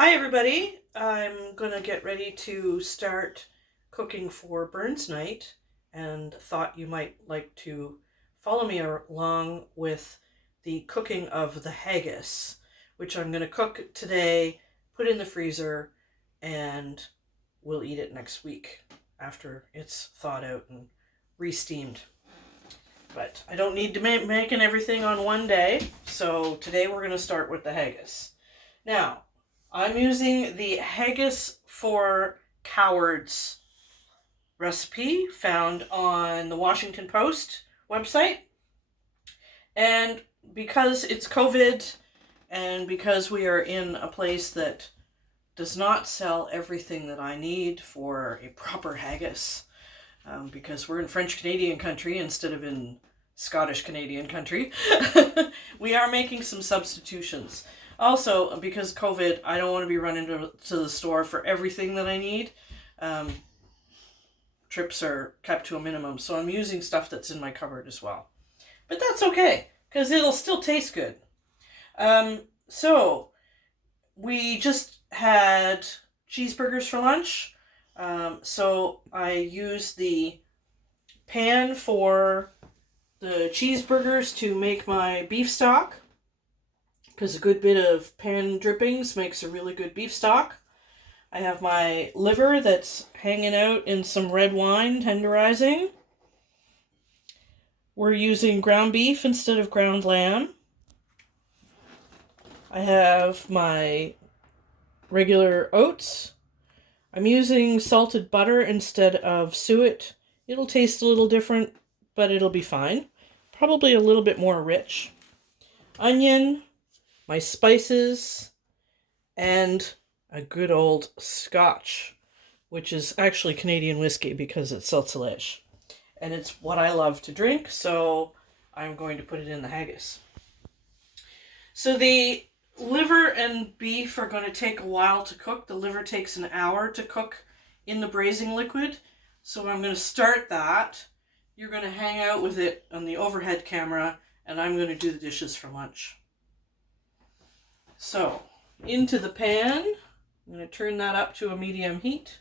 Hi everybody, I'm gonna get ready to start cooking for Burns Night and thought you might like to follow me along with the cooking of the haggis, which I'm gonna cook today, put in the freezer, and we'll eat it next week after it's thawed out and re-steamed. But I don't need to making everything on one day, so today we're gonna start with the haggis. Now, I'm using the Haggis for Cowards recipe found on the Washington Post website. And because it's COVID and because we are in a place that does not sell everything that I need for a proper haggis, because we're in French Canadian country instead of in Scottish Canadian country, we are making some substitutions. Also, because COVID, I don't want to be running to the store for everything that I need. Trips are kept to a minimum, so I'm using stuff that's in my cupboard as well. But that's okay, because it'll still taste good. So, we just had cheeseburgers for lunch. So I used the pan for the cheeseburgers to make my beef stock, because a good bit of pan drippings makes a really good beef stock. I have my liver that's hanging out in some red wine tenderizing. We're using ground beef instead of ground lamb. I have my regular oats. I'm using salted butter instead of suet. It'll taste a little different, but it'll be fine. Probably a little bit more rich. Onion, my spices, and a good old scotch, which is actually Canadian whiskey because it's so delish. And it's what I love to drink, so I'm going to put it in the haggis. So the liver and beef are going to take a while to cook. The liver takes an hour to cook in the braising liquid. So I'm going to start that. You're going to hang out with it on the overhead camera, and I'm going to do the dishes for lunch. So, into the pan. I'm going to turn that up to a medium heat.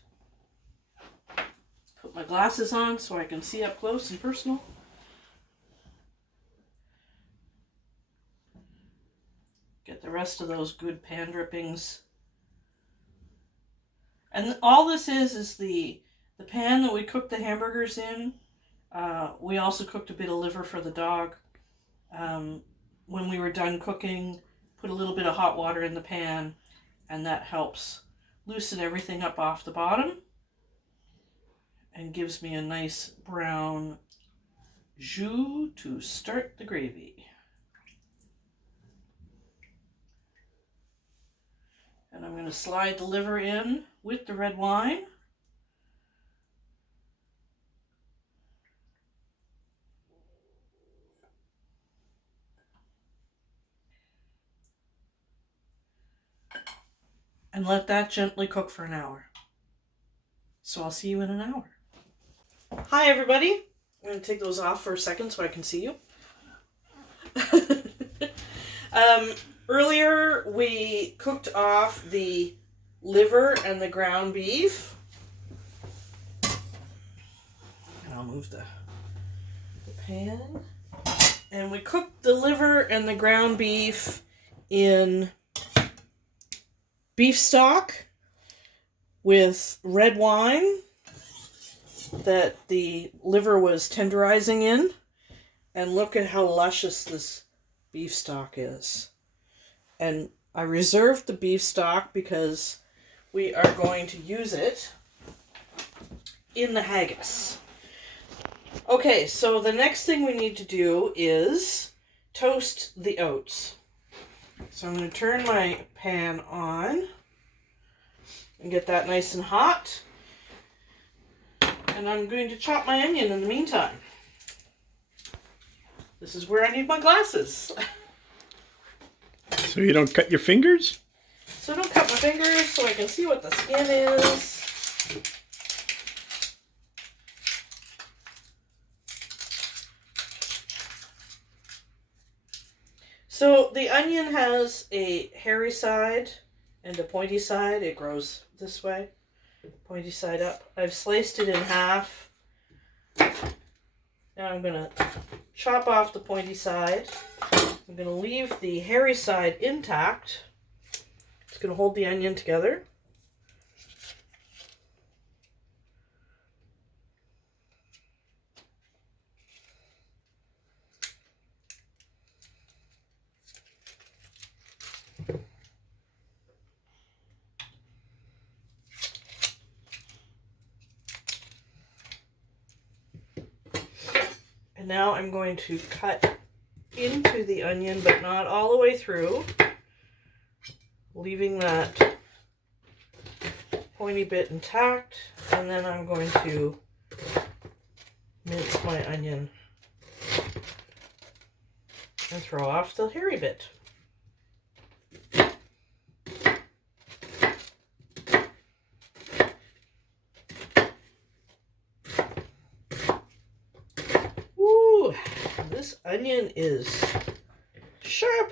Put my glasses on so I can see up close and personal. Get the rest of those good pan drippings. And all this is the pan that we cooked the hamburgers in. We also cooked a bit of liver for the dog. When we were done cooking, put a little bit of hot water in the pan, and that helps loosen everything up off the bottom and gives me a nice brown jus to start the gravy. And I'm going to slide the liver in with the red wine. And let that gently cook for an hour. So I'll see you in an hour. Hi everybody. I'm going to take those off for a second so I can see you. Earlier we cooked off the liver and the ground beef. And I'll move the pan. And we cooked the liver and the ground beef in beef stock with red wine that the liver was tenderizing in. And look at how luscious this beef stock is. And I reserved the beef stock because we are going to use it in the haggis. Okay, so the next thing we need to do is toast the oats. So I'm going to turn my pan on and get that nice and hot. And I'm going to chop my onion in the meantime. This is where I need my glasses. So you don't cut your fingers? So I don't cut my fingers so I can see what the skin is. So the onion has a hairy side and the pointy side, it grows this way. Pointy side up. I've sliced it in half. Now I'm going to chop off the pointy side. I'm going to leave the hairy side intact. It's going to hold the onion together. And now I'm going to cut into the onion, but not all the way through, leaving that pointy bit intact, and then I'm going to mince my onion and throw off the hairy bit. Ooh, this onion is sharp.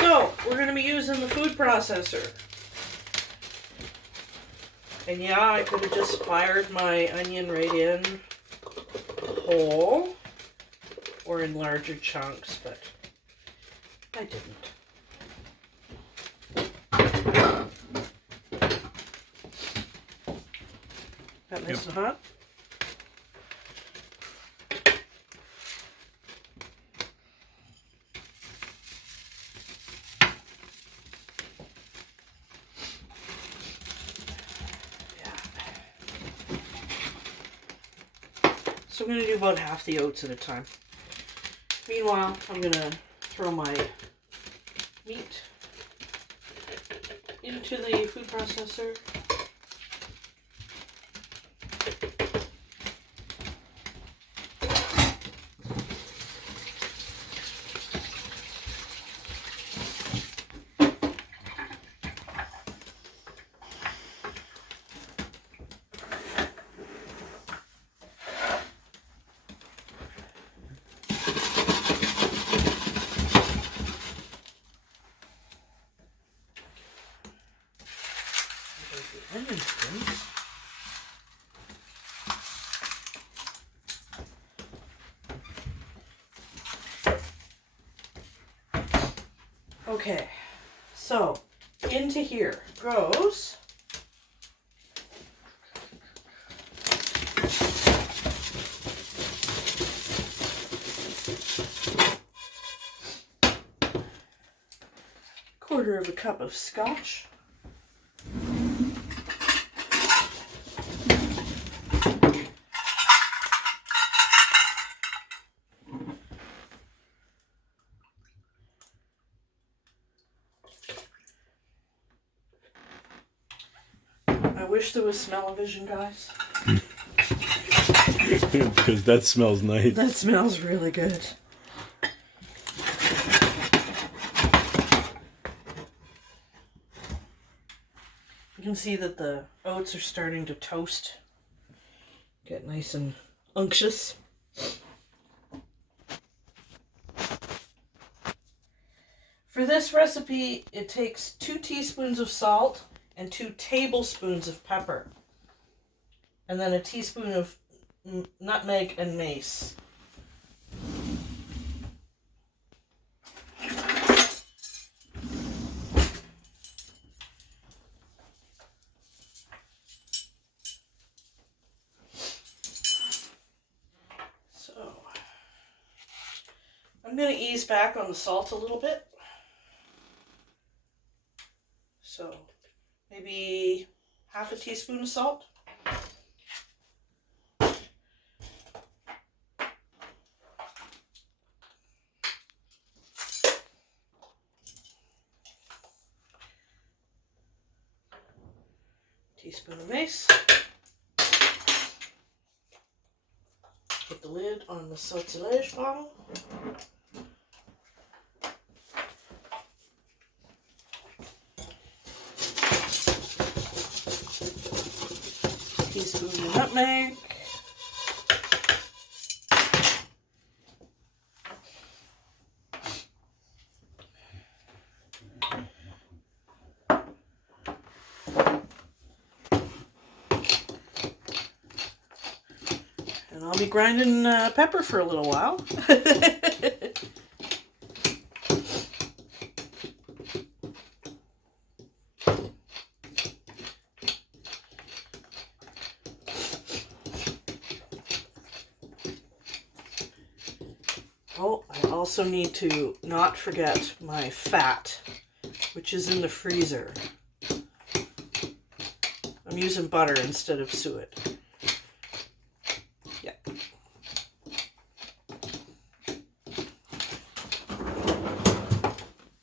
So, we're going to be using the food processor. And yeah, I could have just fired my onion right in whole or in larger chunks, but I didn't. That nice and hot. So I'm going to do about half the oats at a time. Meanwhile, I'm going to throw my meat into the food processor. Onion skins. Okay, so into here goes quarter of a cup of scotch. I wish there was smell-o-vision, guys. Because that smells nice. That smells really good. You can see that the oats are starting to toast. Get nice and unctuous. For this recipe, it takes 2 teaspoons of salt and 2 tablespoons of pepper. And then a teaspoon of nutmeg and mace. So, I'm going to ease back on the salt a little bit. So, maybe half a teaspoon of salt. Teaspoon of mace. Put the lid on the sautilage bottle. Teaspoon of nutmeg. nutmeg. And I'll be grinding pepper for a little while. Oh, I also need to not forget my fat, which is in the freezer. I'm using butter instead of suet. Yeah.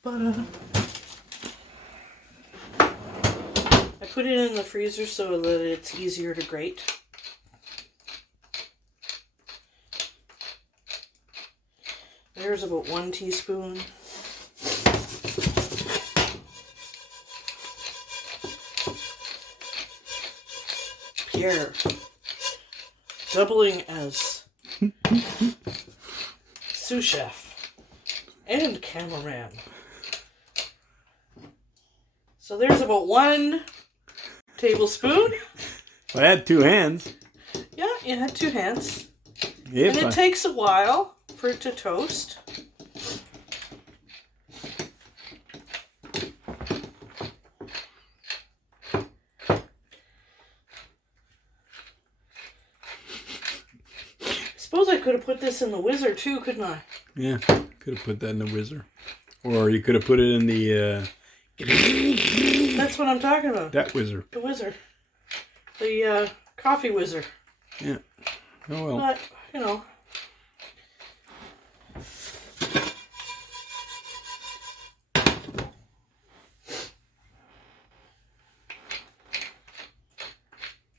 Butter. I put it in the freezer so that it's easier to grate. There's about 1 teaspoon. Pierre, doubling as sous chef and cameraman. So there's about 1 tablespoon. I had 2 hands. Yeah, you had 2 hands. If And it takes a while for it to toast. Suppose I could have put this in the whizzer too, couldn't I? Yeah, could have put that in the whizzer. Or you could have put it in the... That's what I'm talking about. that whizzer. The whizzer. The coffee whizzer. Yeah. Oh well. But, you know.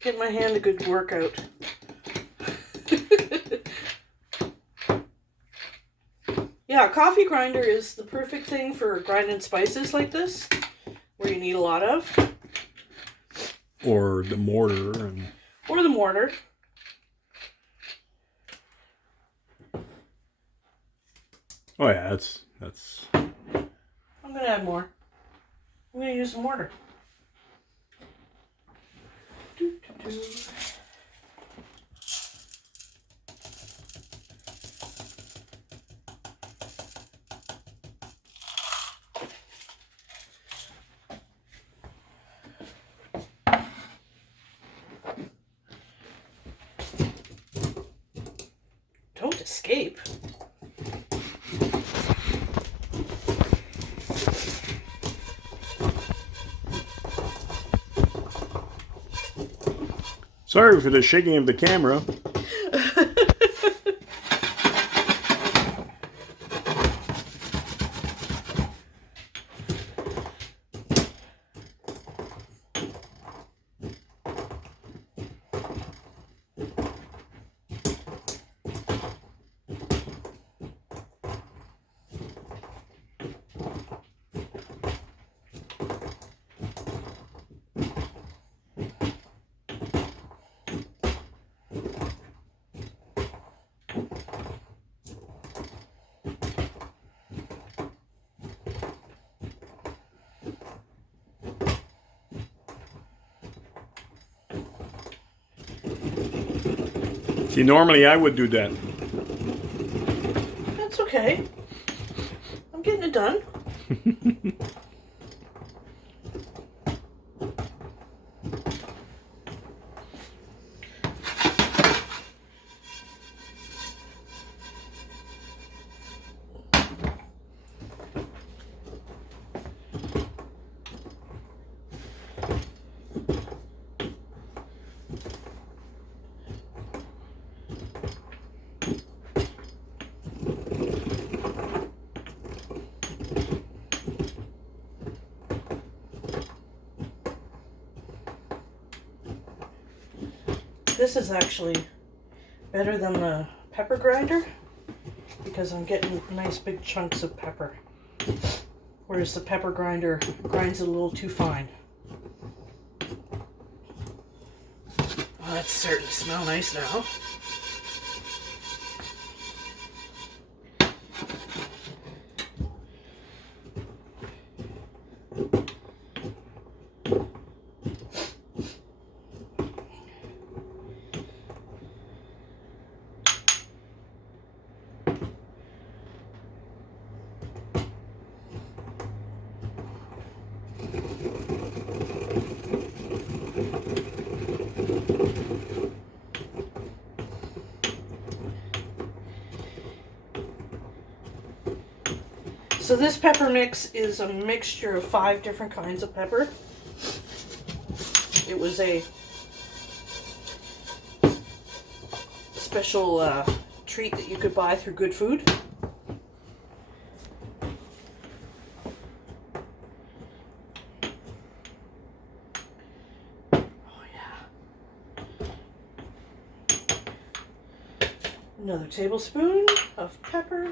Get my hand a good workout. Yeah, a coffee grinder is the perfect thing for grinding spices like this, where you need a lot of. Or the mortar. And... Or the mortar. Oh yeah, that's... I'm going to add more. I'm going to use the mortar. Don't escape. Sorry for the shaking of the camera. See, normally I would do that. That's okay. I'm getting it done. This is actually better than the pepper grinder because I'm getting nice big chunks of pepper, whereas the pepper grinder grinds it a little too fine. That's starting to smell nice now. So this pepper mix is a mixture of 5 different kinds of pepper. It was a special treat that you could buy through Good Food. Oh yeah. Another tablespoon of pepper.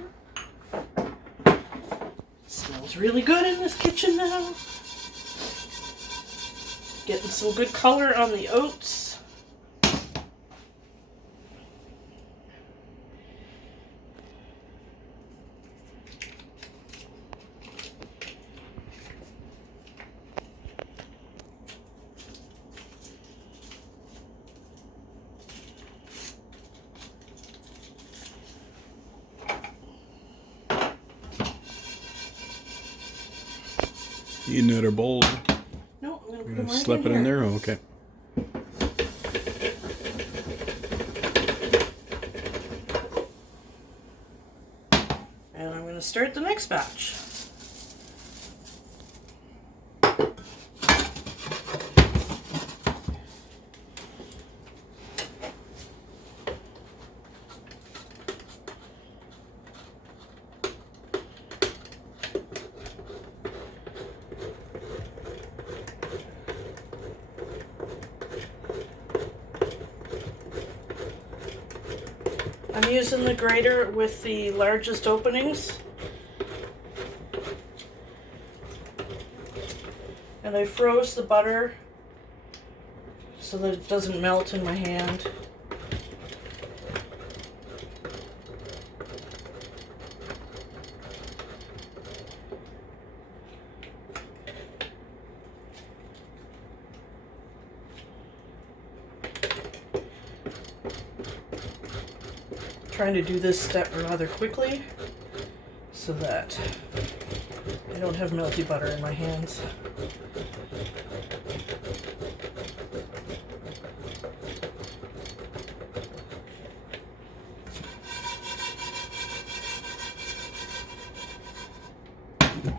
Smells really good in this kitchen now. Getting some good color on the oats. You need another bowl. No, I'm You're going gonna to slap it in there? Oh, okay. And I'm going to start the next batch. I'm using the grater with the largest openings. And I froze the butter so that it doesn't melt in my hand. Trying to do this step rather quickly so that I don't have melty butter in my hands.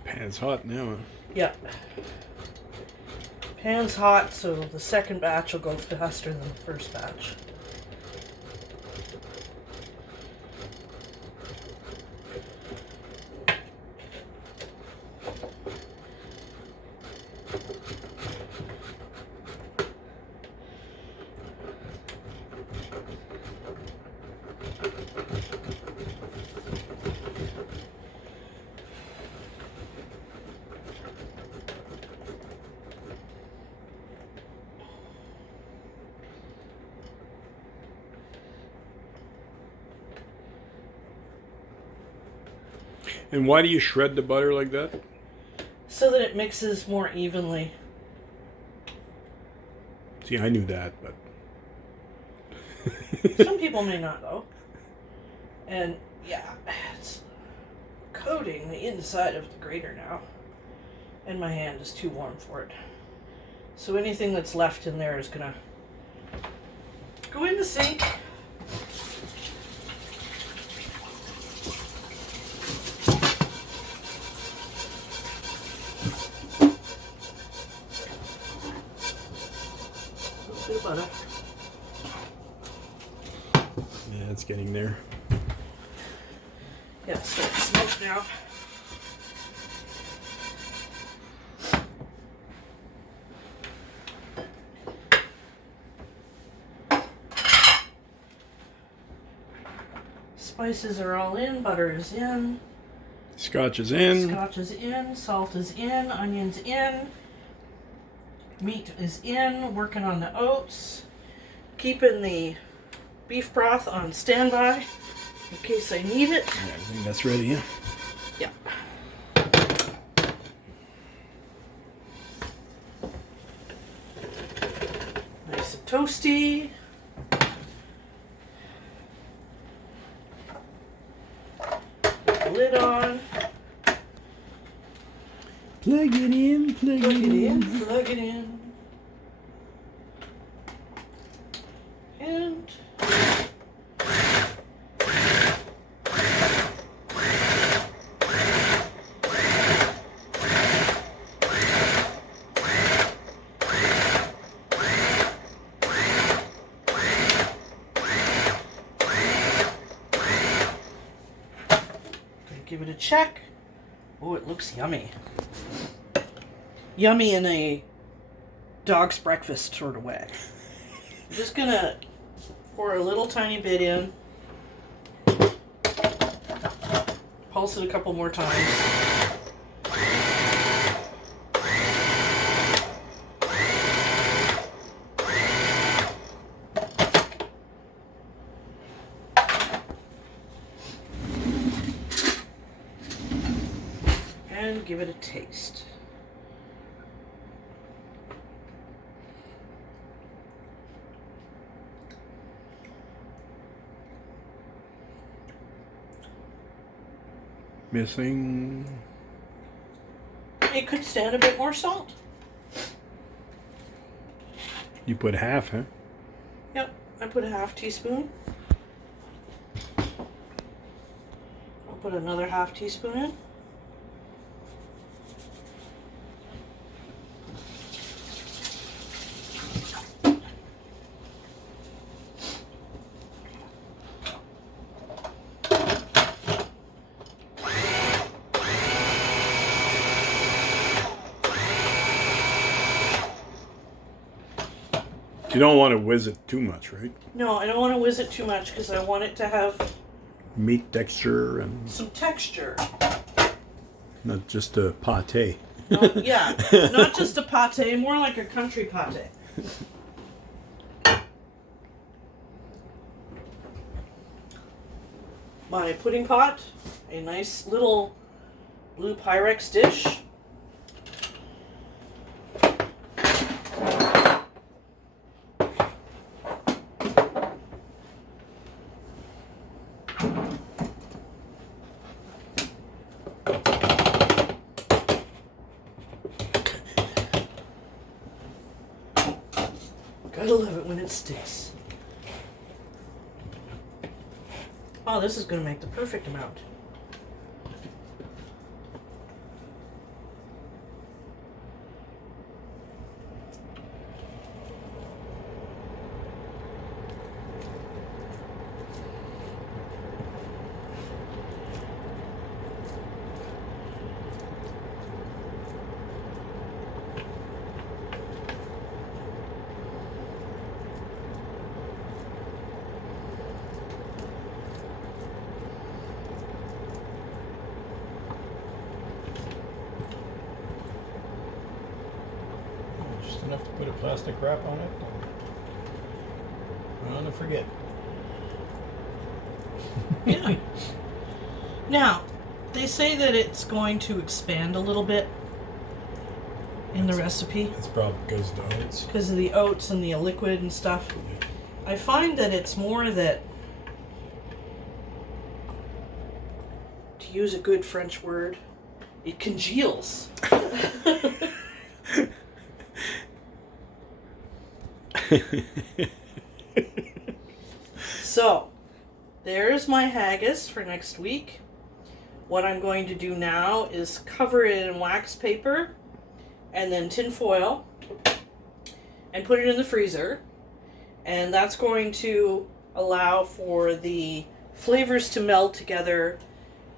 Pan's hot now. Yeah. Pan's hot, so the second batch will go faster than the first batch. And why do you shred the butter like that? So that it mixes more evenly. See, I knew that, but... Some people may not though. And yeah, it's coating the inside of the grater now. And my hand is too warm for it. So anything that's left in there is gonna go in the sink. A bit of butter. Yeah, it's getting there. Yeah, it's starting to smoke now. Spices are all in, butter is in, Scotch is in. scotch is in, salt is in, onions in, meat is in, working on the oats. keeping the beef broth on standby in case I need it. Yeah, I think that's ready, yeah. Yeah. Nice and toasty. Put the lid on. Plug it in, plug it in. Plug it in. And give it a check. Oh, it looks yummy. Yummy in a dog's breakfast sort of way. I'm just gonna pour a little tiny bit in. Pulse it a couple more times. And give it a taste. Missing. It could stand a bit more salt. You put half, huh? Yep, I put a half teaspoon. I'll put another half teaspoon in. You don't want to whiz it too much, right? No, I don't want to whiz it too much because I want it to have Meat texture and some texture. not just a pate. Yeah, not just a pate, more like a country pate. My pudding pot, a nice little blue Pyrex dish. Gotta love it when it sticks. Oh, this is gonna make the perfect amount. Just enough to put a plastic wrap on it. I'll never forget. Yeah. Now, they say that it's going to expand a little bit in the recipe It's probably because of the oats. because of the oats and the liquid and stuff. I find that it's more that, to use a good French word, it congeals. So, there's my haggis for next week. What I'm going to do now is cover it in wax paper and then tin foil and put it in the freezer. And that's going to allow for the flavors to meld together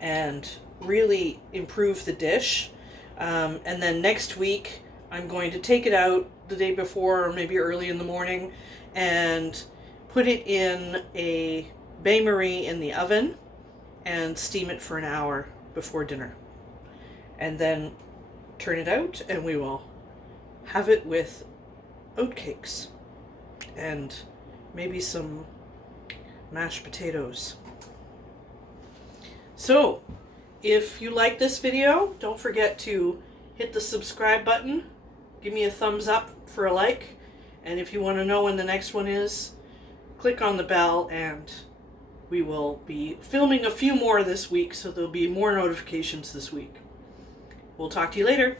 and really improve the dish. And then next week, I'm going to take it out the day before or maybe early in the morning and put it in a bain-marie in the oven and steam it for an hour before dinner. And then turn it out and we will have it with oat cakes and maybe some mashed potatoes. So, if you like this video, don't forget to hit the subscribe button, give me a thumbs up for a like, and if you want to know when the next one is, click on the bell, and we will be filming a few more this week, so there'll be more notifications this week. We'll talk to you later.